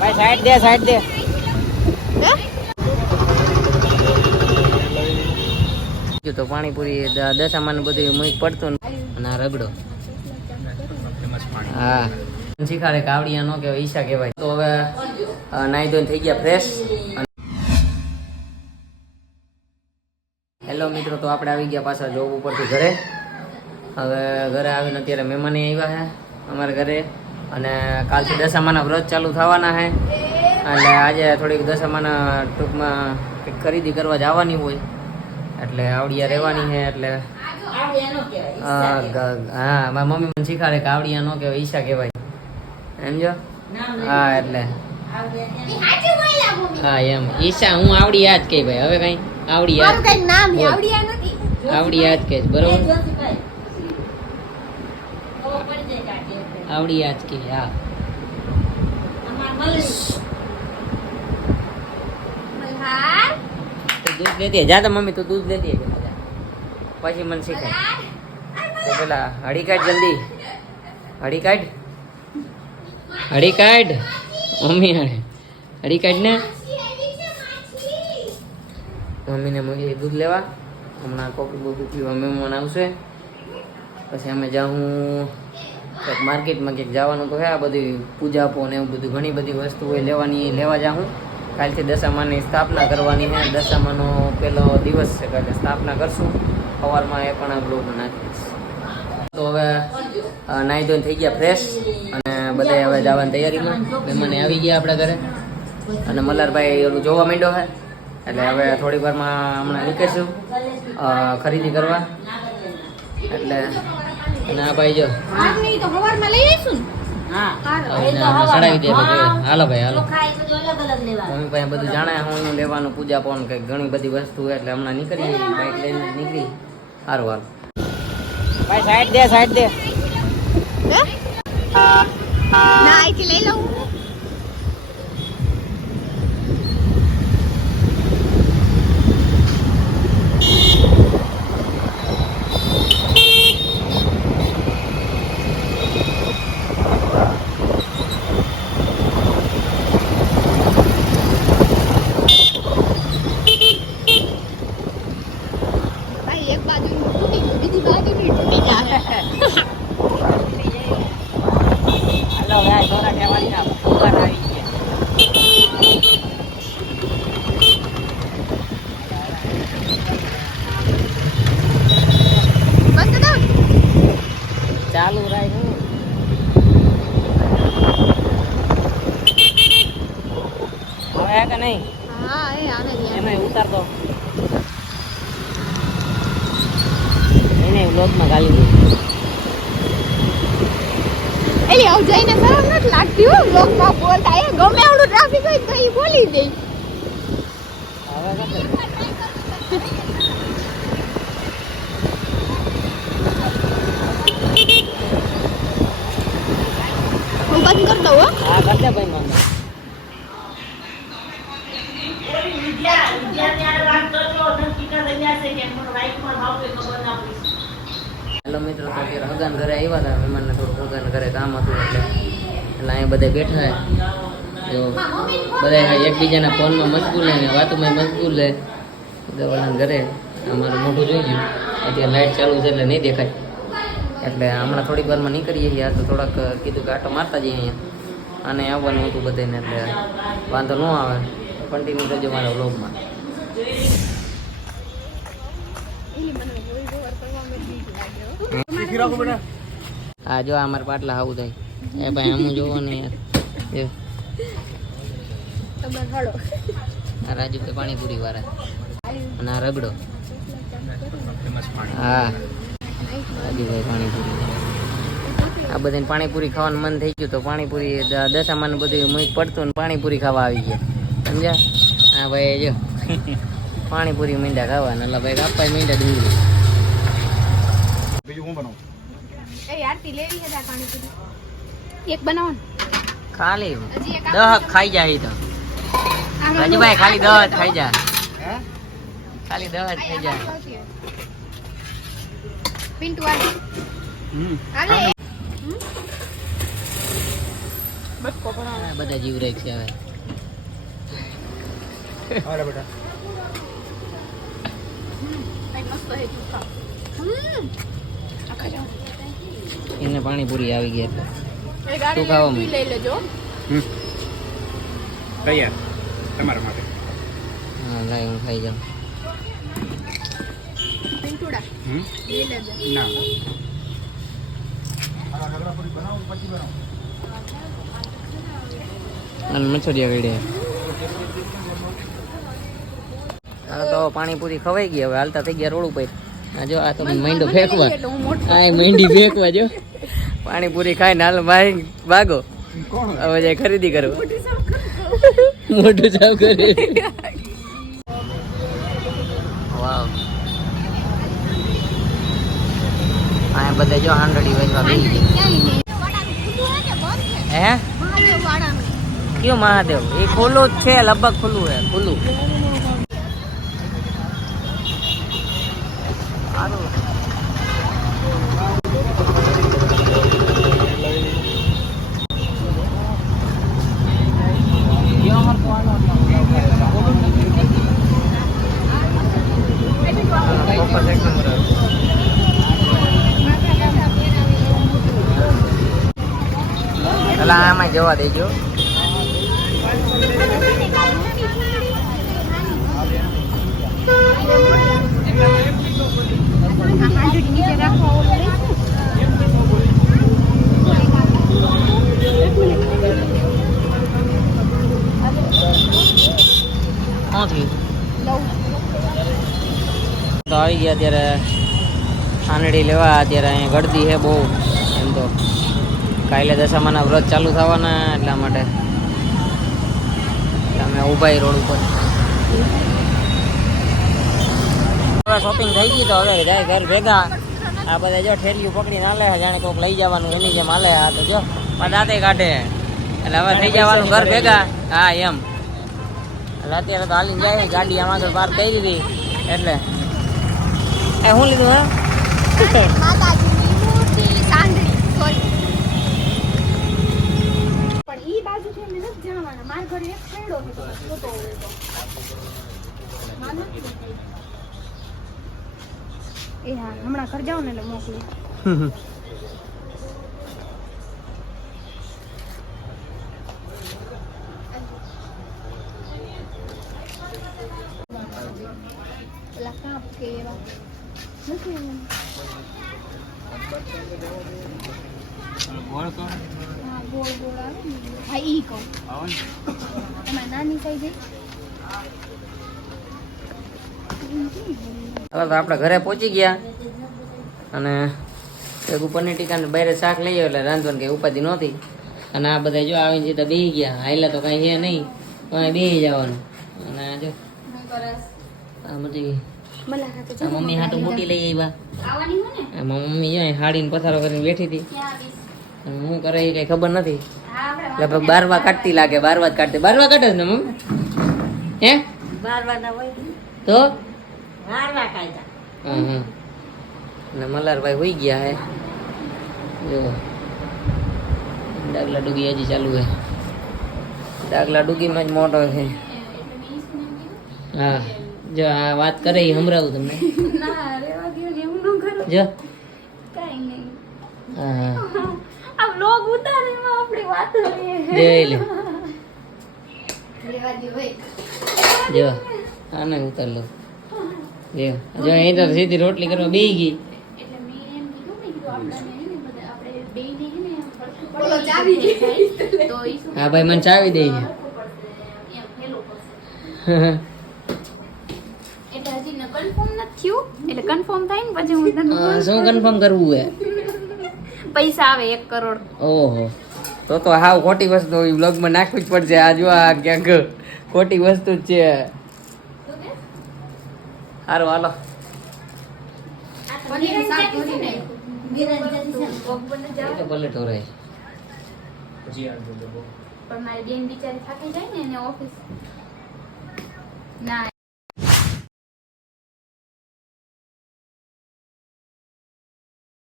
ભાઈ સાઈડ દે સાઈડ દે. તો પાણીપુરી દશામાન બધું મુઈ પડતું અને રગડો. હા. શીખાડે કાવડિયા નો કહેવાય, ઈશા કહેવાય. તો હવે નાઈ ધોઈને થઈ ગયા ફ્રેશ હેલો મિત્રો, તો આપણે આવી ગયા પાછા જોબ ઉપરથી ઘરે. હવે ઘરે આવીને અત્યારે મહેમાન આવ્યા છે, અમારા ઘરે. અને કાલથી દશામાના વ્રત ચાલુ થવાના છે એટલે આજે થોડીક દશામાના ટૂંકમાં કંઈક ખરીદી કરવા જવાની હોય. એટલે આવડિયા રહેવાની છે એટલે હા મારી મમ્મી મને શીખાડે કે આવડિયા નો કહેવાય ઈશા કહેવાય. સમજો હા એટલે. હા એમ. ઈશા હું આવડી જ કહી ભાઈ હવે કઈ આવડી યાદ મારું કઈ નામ બોલ. આવડિયા નથી. આવડી યાદ કે બરોબર? આવડી યાદ કે હા. તો દૂધ લેતી. જા તો મમ્મી તું દૂધ લેતી પછી મને શીખાય તો પેલા હળી કાઢ જલ્દી. હળી કાઢ. હળી કાઢ. મમ્મી હળે હળી કાઢ ને. મમ્મીને મોકલી દૂધ લેવા. હમણાં કોફી બોફી પીવા મહેમાન આવશે. પછી અમે જાઉં કંઈક માર્કેટમાં ક્યાંક જવાનું તો હે, આ બધી પૂજાપો ને એવું બધું ઘણી બધી વસ્તુ હોય, લેવાની લેવા જાઉં. કાલથી દશામાની સ્થાપના કરવાની છે દશામાનો પેલો દિવસ છે કાલે સ્થાપના કરશું. સવારમાં એ પણ બ્લોગ નાખીશ તો હવે નાહી ધોઈને થઈ ગયા ફ્રેશ અને બધા હવે જવાની તૈયારીમાં. મહેમાને આવી ગયા આપણા ઘરે. અને મલ્હારભાઈ ઓલું જોવા માંડ્યો છે એટલે હવે થોડી વારમાં હમણાં નીકળીશું ખરીદી કરવા. એટલે આ ભાઈ જો. આજની તો સવારમાં લઈ આવીશું ને. દે હાલો ભાઈ હાલો. મમ્મી પાસે બધું જાણે હું લેવાનું પૂજા પણ કંઈક ઘણી બધી વસ્તુ હોય એટલે હમણાં નીકળી બાઈક લઈને નીકળી. સારું હાલ ભાઈ સાઈડ દે સાઈડ દે. ના અહીંથી લઈ લઉં ભાઈ એક બાજુ તૂટી ગયું, બીજી બાજુ તૂટી જાય હાલો ભાઈ થોડા કહેવાની ના ઉપર આવી ગયા બંધ દઉં ચાલુ રાખ્યું હવે હે કે નહીં હા એ આવે છે એમાં ઉતાર દો એને વ્લોગમાં ગાલી દઉં. એલી, આવું જઈને સરળ નથી લાગતી હો લોકમાં બોલતા એ ગમે એવડું ટ્રાફિક હોય તો એ બોલી દે. હું બંધ કરી દઉં હા. કરતા ભાઈ મને હેલો મિત્રો તો અત્યારે હગાન ઘરે આવ્યા હતા મહેમાનને થોડું હગાન ઘરે કામ હતું એટલે એટલે અહીંયા બધા બેઠા જો બધા એકબીજાના ફોનમાં મજબૂર ને વાતોમાં મશગુલ લે દવાના ઘરે અમારું મોઢું જોઈ ગયું. અત્યારે લાઇટ ચાલુ છે એટલે નહીં દેખાય. એટલે હમણાં થોડીક વારમાં નીકળીએ છીએ, આ તો થોડાક કીધું કે આટો મારતા જઈએ અહીંયા. અને આવવાનું હતું બધાને એટલે વાંધો ન આવે. કન્ટિન્યુ કરજો મારા વ્લોગમાં એલી મને બોલ બોલ કરવામાં બીક લાગે હો જો આ મારા પાટલા આવું થાય. એ ભાઈ આમ જોવો ને યાર. આ રાજુભાઈ પાણીપુરી વાળા. અને આ રગડો. હા. રાજુભાઈ પાણીપુરી આ બધાને પાણીપુરી ખાવાનું મન થઈ ગયું તો પાણીપુરી દ- દશામાનું બધું મૂક પડતું ને પાણીપુરી ખાવા આવી ગયા. સમજ્યા? હા ભાઈ જો. પાણીપુરી મીંડા ખાવાના. એટલે ભાઈ કાપાય મીંડા ડુંગળી હું બનાવું એ આરતી લેવી છે પાણીપુરી એક બનાવો ને. ખાલી દહ ખાઈ જાય તો. રાજુભાઈ ખાલી દહ જ ખાઈ જા ખાલી દહ જ ખાઈ જાય. પિન્ટુ આ હમ. બધા જીવ રેક છે હવે. અરે બેટા. કઈ મસ્ત હે ચૂકા હમ. આખા જાઓ એને પાણીપુરી આવી ગઈ એટલે. શું ખાવા લઈ લઈ લેજો. તૈયાર તમારા માટે. હા લાય હું ખાઈ જાઉં. લઈ તો પાણીપુરી ખવાઈ ગઈ હવે. હાલતા થઈ ગયા રોડ ઉપર. આ જો આ તો માંડો ફેંકવા. એટલે આ માંડી ફેંકવા જો. પાણીપુરી ખાઈને હાલ ભાઈ ભાગો હવે જાય ખરીદી કરો. મોટી સૌ કરું. વાવ. આ બધે જો હાંડડી વેચવા બેસી હે? કયું મહાદેવ? એ ખુલ્લું જ છે લગભગ ખુલ્લું હે ખુલ્લું સારું. ફોકસ એક નંબર આવે. પેલા આમાં જવા દેજો. તો આવી ગયા ત્યારે આંધળી લેવા, અત્યારે અહીંયા ગળદી છે બહુ, એમ તો. કાલે દશામાના વ્રત ચાલુ થવાના એટલા માટે અમે ઊભા રોડ ઉપર. શોપિંગ થઈ ગઈ તો હવે જાય ઘર ભેગા. આ બધા જો ઠેલિયું પકડીને હાલે, જાણે કોઈક લઈ જવાનું, એની જેમ હાલે આ તો જો. પણ કાઢે. એટલે હવે થઈ જવાનું ઘર ભેગા. હા, એમ. એટલે અત્યારે તો હાલીને જાય, ગાડી આમાં આગળ પાર કરી દીધી. એટલે. એ શું લીધું, હે? ને નથી જવાના માર ઘરે એક છેડો છે તો જોતો હોય તો માં નથી જતી. એ હા હમણાં ઘર જાવ ને એટલે મોકલું પેલા કાપ કે એવા નથી એમ. હા ગોળ ગોળ આવે ને હા ઈ કહું. એમાં નાની સાઈઝ હવે તો આપણે ઘરે પહોંચી ગયા. અને એક ઉપરની ટીકા ને બહાર શાક લઈ આવ્યો એટલે રાંધવાનું કઈ ઉપાધિ નહોતી. અને આ બધા જો આવીને સીધા બેસી ગયા. હાઈલા તો કઈ છે નહીં પણ બેસી જવાનું. અને આ જો આ બધી મમ્મી હાટું મોટી લઈ આવ્યા. આવવાની હો ને? મમ્મી હાડીને પથારો કરીને બેઠી હતી. હું કરે એ કઈ ખબર નથી. હા લગભગ બારવા કાઢતી લાગે બારવા જ કાઢતી. બારવા કાઢે ને મમ્મી? હે? તો? બારવા કાઢતા હમ ને મલારભાઈ હોઈ ગયા હે. જો. ડાગલા ડુગી હજી ચાલુ હે. ડાગલા ડુગીમાં જ મોટો છે હા. જો આ વાત કરે એ સંભળાવું તમને. ના ને ન જો કાઈ નહીં હા હા આ વ્લોગ ઉતારે એમાં આપણી વાત કરીએ જોઈ લે. જો આને ઉતાર લો. જો જો અહીં તો સીધી રોટલી કરવા બેહી ગઈ. એટલે મેં એમ કીધું ને કીધું આપણાને હે ને બધા આપણે બેયને હે ને બોલો ચાવી દે. તો ઈ શું હા ભાઈ મને ચાવી દે એટલે કન્ફર્મ નથી એટલે કન્ફર્મ થાય ને પછી હું શું કન્ફર્મ કરવું હે? પૈસા આવે એક કરોડ. ઓહો. તો તો હાવ ખોટી વસ્તુ બ્લોગમાં નાખવી જ પડશે. આ જો આ ક્યાંક ખોટી વસ્તુ જ છે. સારું હાલો. એ પણ મારી બેન બિચારી થાકી જાય ને એને ઓફિસ ના.